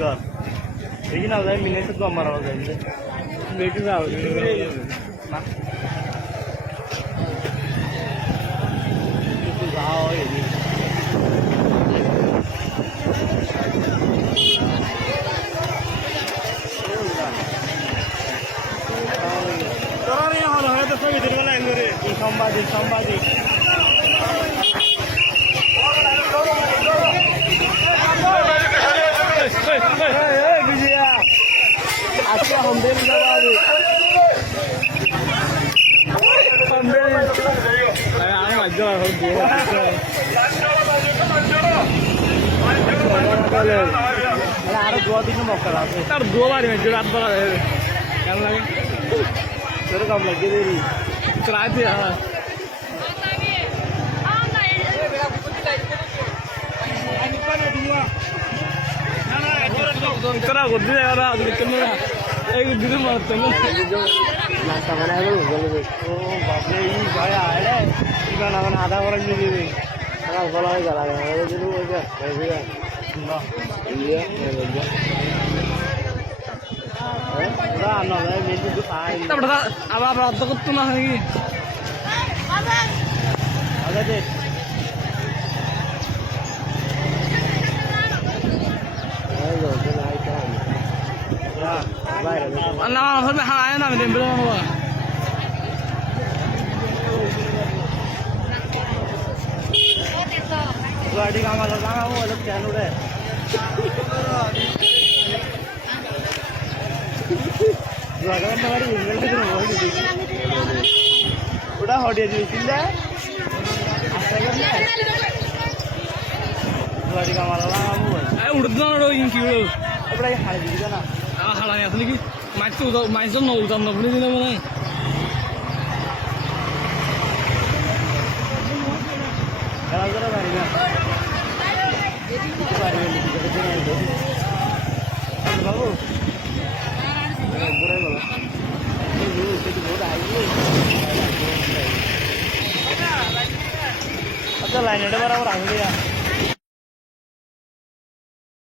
ঘর দেখি না যায় মিনে তো আমার আওয়াজ যাইছে দেখি যাও না একটু যাও এদিকে সাংবাদিক সাংবাদিক বিজয়া আজকে হমদেল যাবে হমদেল আমি ভাগ্য আরো দোয়া দিন মক্কা আছে তার দুবার রাত বেলা কেমন লাগে তোর কাম লাগিয়ে দেরি রাত দিয়া তোরা করতে যাবে না এই দিদি মারতে নাস্তা বানাবো ও বাপরে এই ভাই আরে কিনা না মানে আধা করে নিয়ে দিবি সকাল বলা হয়ে গেল আগে দিন ওই যা না ইয়া ওরা না ভাই মেনু তো খাই তারপর আবার অর্ধ করতে না হয় কি আগে দে না আমি হায় না আমি দেবো না गाड़ी का हमारा लगा वो अलग चैनल है गाड़ी में हमारी इंग्लिश की नॉलेज दी थोड़ा हॉट है जी इसलिए गाड़ी का हमारा लगा वो है उड़ना रो इन की वो अपना ये हाल दिखा ना आ हाल है असली की मैच तो मैच तो नौ उधर नौकरी देना मने जरा गाड़ी में बाबू अच्छा लाइन बराबर आ गया